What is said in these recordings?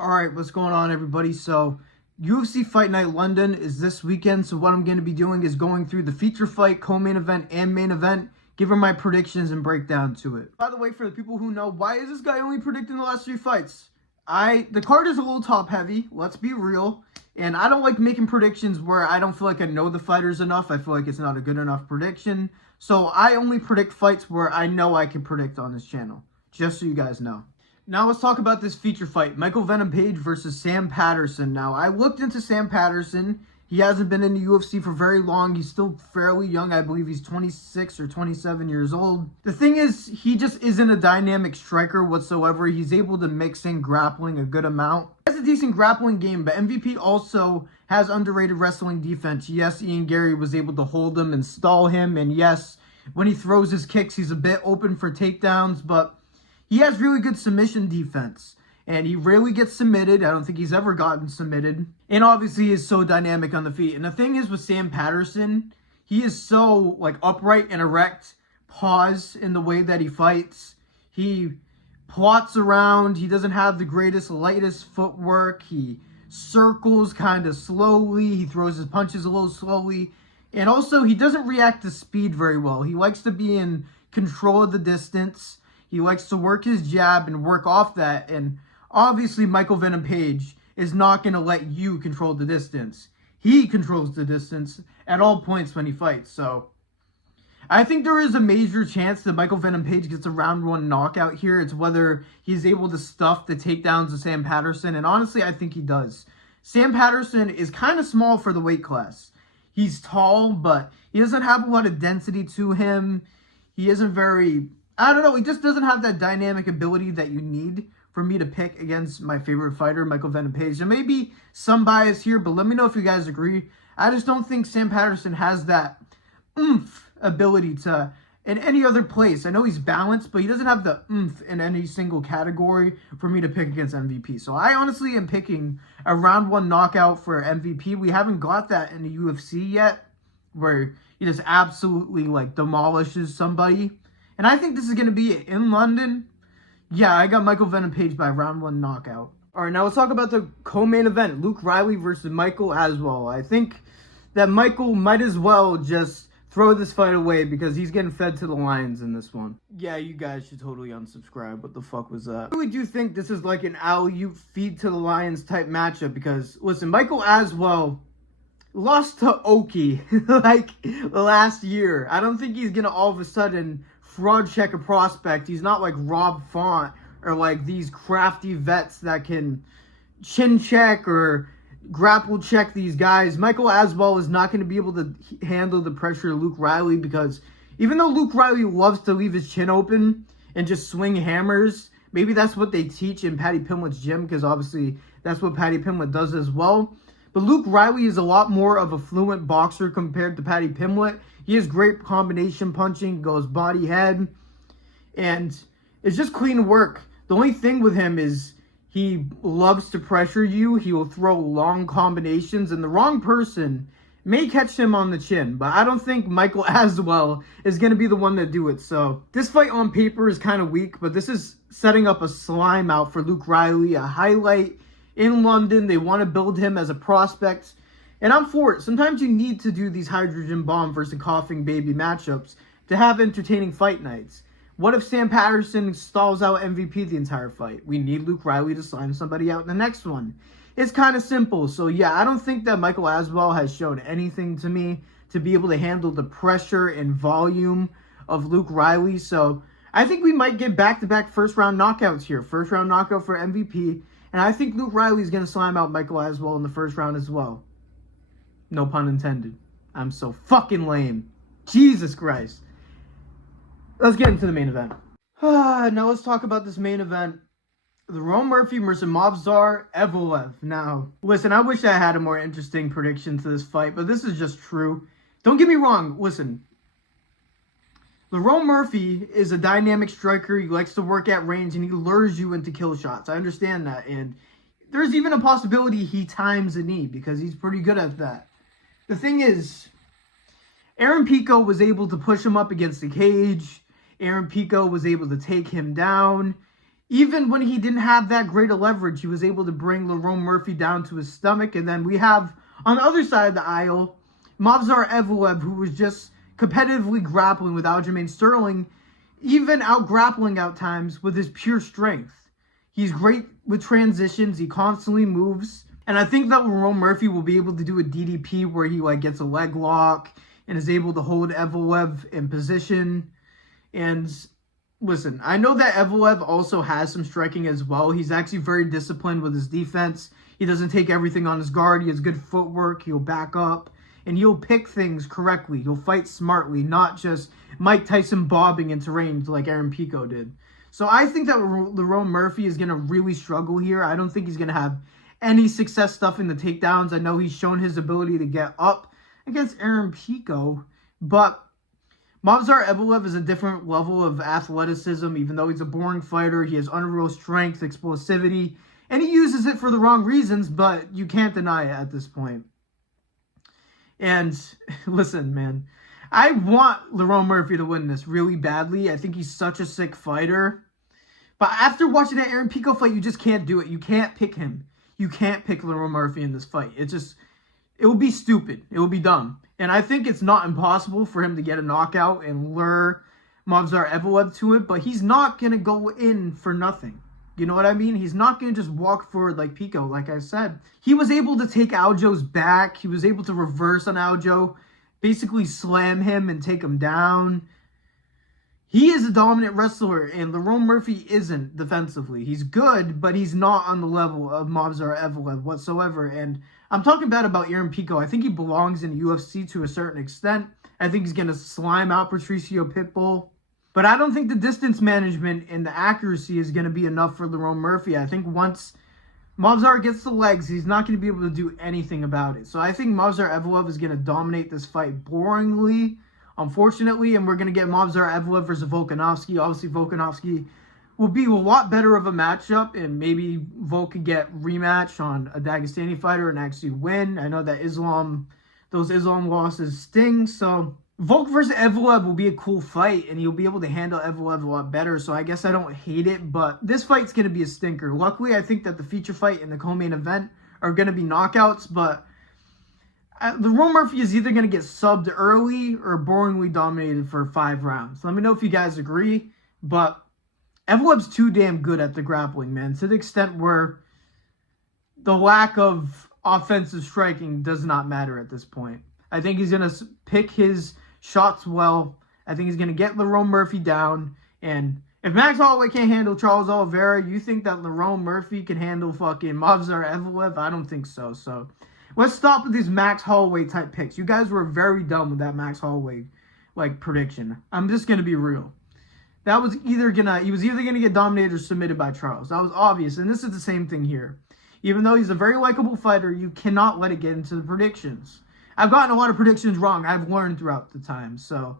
Alright, what's going on, everybody? So, UFC Fight Night London is this weekend, so what I'm going to be doing is going through the feature fight, co-main event, and main event, giving my predictions and breakdown to it. By the way, for the people who know, why is this guy only predicting the last 3 fights? The card is a little top-heavy, let's be real, and I don't like making predictions where I don't feel like I know the fighters enough. I feel like it's not a good enough prediction, so I only predict fights where I know I can predict on this channel, just so you guys know. Now let's talk about this feature fight. Michael Venom Page versus Sam Patterson. Now, I looked into Sam Patterson. He hasn't been in the UFC for very long. He's still fairly young. I believe he's 26 or 27 years old. The thing is, he just isn't a dynamic striker whatsoever. He's able to mix in grappling a good amount. He has a decent grappling game, but MVP also has underrated wrestling defense. Yes, Ian Gary was able to hold him and stall him. And yes, when he throws his kicks, he's a bit open for takedowns, but he has really good submission defense, and he rarely gets submitted. I don't think he's ever gotten submitted. And obviously, he is so dynamic on the feet. And the thing is with Sam Patterson, he is so upright and erect, pause in the way that he fights. He plots around. He doesn't have the greatest, lightest footwork. He circles kind of slowly. He throws his punches a little slowly. And also, he doesn't react to speed very well. He likes to be in control of the distance. He likes to work his jab and work off that. And obviously, Michael Venom Page is not going to let you control the distance. He controls the distance at all points when he fights. So, I think there is a major chance that Michael Venom Page gets a round 1 knockout here. It's whether he's able to stuff the takedowns of Sam Patterson. And honestly, I think he does. Sam Patterson is kind of small for the weight class. He's tall, but he doesn't have a lot of density to him. He isn't very... I don't know, he just doesn't have that dynamic ability that you need for me to pick against my favorite fighter, Michael Venom Page. There may be some bias here, but let me know if you guys agree. I just don't think Sam Patterson has that oomph ability to in any other place. I know he's balanced, but he doesn't have the oomph in any single category for me to pick against MVP. So I honestly am picking a round 1 knockout for MVP. We haven't got that in the UFC yet, where he just absolutely demolishes somebody. And I think this is going to be in London. Yeah, I got Michael Venom Page by round 1 knockout. All right, now let's talk about the co-main event. Luke Riley versus Michael Aswell. I think that Michael might as well just throw this fight away because he's getting fed to the lions in this one. Yeah, you guys should totally unsubscribe. What the fuck was that? I really do think this is like an alley-oop feed to the lions type matchup because, listen, Michael Aswell lost to Oki last year. I don't think he's going to all of a sudden fraud check a prospect. He's not like Rob Font or these crafty vets that can chin check or grapple check these guys. Michael Aswell is not going to be able to handle the pressure of Luke Riley because even though Luke Riley loves to leave his chin open and just swing hammers, maybe that's what they teach in Paddy Pimblett's gym because obviously that's what Paddy Pimblett does as well. But Luke Riley is a lot more of a fluent boxer compared to Paddy Pimblett. He has great combination punching, goes body head, and it's just clean work. The only thing with him is he loves to pressure you. He will throw long combinations, and the wrong person may catch him on the chin. But I don't think Michael Aswell is going to be the one to do it. So this fight on paper is kind of weak, but this is setting up a slime out for Luke Riley, a highlight in London. They want to build him as a prospect. And I'm for it. Sometimes you need to do these hydrogen bomb versus coughing baby matchups to have entertaining fight nights. What if Sam Patterson stalls out MVP the entire fight? We need Luke Riley to slime somebody out in the next one. It's kind of simple. So yeah, I don't think that Michael Aswell has shown anything to me to be able to handle the pressure and volume of Luke Riley. So I think we might get back-to-back first-round knockouts here. First-round knockout for MVP. And I think Luke Riley is going to slime out Michael Aswell in the first round as well. No pun intended. I'm so fucking lame. Jesus Christ. Let's get into the main event. Now let's talk about this main event. Lerone Murphy versus Movsar Evloev. Now, listen, I wish I had a more interesting prediction to this fight, but this is just true. Don't get me wrong. Listen. Lerone Murphy is a dynamic striker. He likes to work at range, and he lures you into kill shots. I understand that. And there's even a possibility he times a knee because he's pretty good at that. The thing is, Aaron Pico was able to push him up against the cage. Aaron Pico was able to take him down. even when he didn't have that great of leverage, he was able to bring Lerone Murphy down to his stomach. And then we have, on the other side of the aisle, Movsar Evloev, who was just competitively grappling with Aljamain Sterling, even out-grappling out times with his pure strength. He's great with transitions. He constantly moves. And I think that Lerone Murphy will be able to do a DDP where he gets a leg lock and is able to hold Evloev in position. And listen, I know that Evloev also has some striking as well. He's actually very disciplined with his defense. He doesn't take everything on his guard. He has good footwork. He'll back up. And he'll pick things correctly. He'll fight smartly, not just Mike Tyson bobbing into range like Aaron Pico did. So I think that Lerone Murphy is going to really struggle here. I don't think he's going to have any success stuffing the takedowns. I know he's shown his ability to get up against Aaron Pico, but Movsar Evloev is a different level of athleticism. Even though he's a boring fighter, he has unreal strength, explosivity, and he uses it for the wrong reasons, but you can't deny it at this point. And listen, man, I want Lerone Murphy to win this really badly. I think he's such a sick fighter. But after watching that Aaron Pico fight, you just can't do it. You can't pick him. You can't pick Lerone Murphy in this fight. It would be stupid. It would be dumb. And I think it's not impossible for him to get a knockout and lure Movsar Evloev to it, but he's not going to go in for nothing. You know what I mean? He's not going to just walk forward like Pico, like I said. He was able to take Aljo's back. He was able to reverse on Aljo, basically slam him and take him down. He is a dominant wrestler, and Lerone Murphy isn't defensively. He's good, but he's not on the level of Movsar Evloev whatsoever. And I'm talking bad about Aaron Pico. I think he belongs in the UFC to a certain extent. I think he's going to slime out Patricio Pitbull. But I don't think the distance management and the accuracy is going to be enough for Lerone Murphy. I think once Movsar gets the legs, he's not going to be able to do anything about it. So I think Movsar Evloev is going to dominate this fight boringly, unfortunately, and we're going to get Movsar Evloev versus Volkanovski. Obviously, Volkanovski will be a lot better of a matchup, and maybe Volk could get rematch on a Dagestani fighter and actually win. I know that those Islam losses sting, so Volk versus Evloev will be a cool fight, and he'll be able to handle Evloev a lot better, so I guess I don't hate it, but this fight's going to be a stinker. Luckily, I think that the feature fight and the co-main event are going to be knockouts, but Lerone Murphy is either going to get subbed early or boringly dominated for 5 rounds. Let me know if you guys agree, but Evloev's too damn good at the grappling, man, to the extent where the lack of offensive striking does not matter at this point. I think he's going to pick his shots well. I think he's going to get Lerone Murphy down. And if Max Holloway can't handle Charles Oliveira, you think that Lerone Murphy can handle fucking Movsar Evloev? I don't think so. So let's stop with these Max Holloway type picks. You guys were very dumb with that Max Holloway prediction. I'm just going to be real. He was either going to get dominated or submitted by Charles. That was obvious. And this is the same thing here. Even though he's a very likable fighter, you cannot let it get into the predictions. I've gotten a lot of predictions wrong. I've learned throughout the time. So,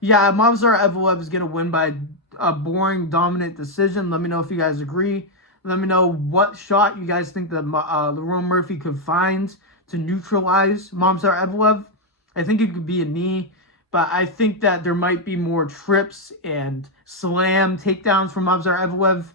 yeah, Movsar Evloev is going to win by a boring, dominant decision. Let me know if you guys agree. Let me know what shot you guys think that Lerone Murphy could find to neutralize Movsar Evloev. I think it could be a knee, but I think that there might be more trips and slam takedowns from Movsar Evloev.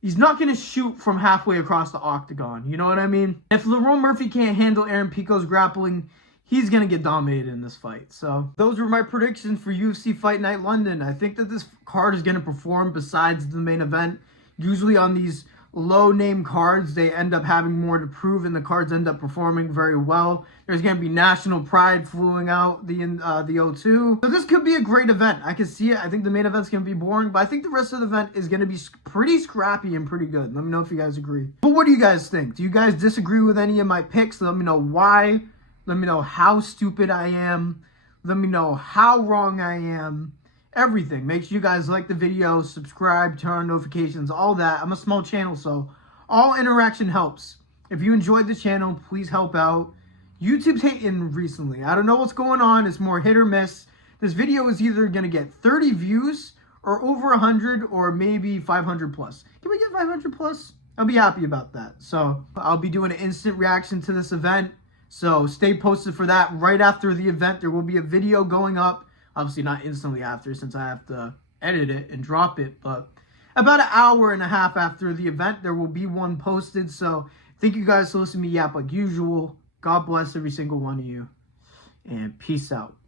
He's not going to shoot from halfway across the octagon. You know what I mean? If Lerone Murphy can't handle Aaron Pico's grappling, he's going to get dominated in this fight. So those were my predictions for UFC Fight Night London. I think that this card is going to perform besides the main event. Usually on these low-name cards, they end up having more to prove, and the cards end up performing very well. There's going to be national pride flowing out the O2. So this could be a great event. I can see it. I think the main event's going to be boring, but I think the rest of the event is going to be pretty scrappy and pretty good. Let me know if you guys agree. But what do you guys think? Do you guys disagree with any of my picks? Let me know why. Let me know how stupid I am. Let me know how wrong I am. Everything. Make sure you guys like the video, subscribe, turn on notifications, all that. I'm a small channel, so all interaction helps. If you enjoyed the channel, please help out. YouTube's hating recently. I don't know what's going on. It's more hit or miss. This video is either going to get 30 views or over 100 or maybe 500 plus. Can we get 500 plus? I'll be happy about that. So I'll be doing an instant reaction to this event. So stay posted for that. Right after the event, there will be a video going up. Obviously not instantly after, since I have to edit it and drop it. But about an hour and a half after the event, there will be one posted. So thank you guys for listening to me yap like usual. God bless every single one of you. And peace out.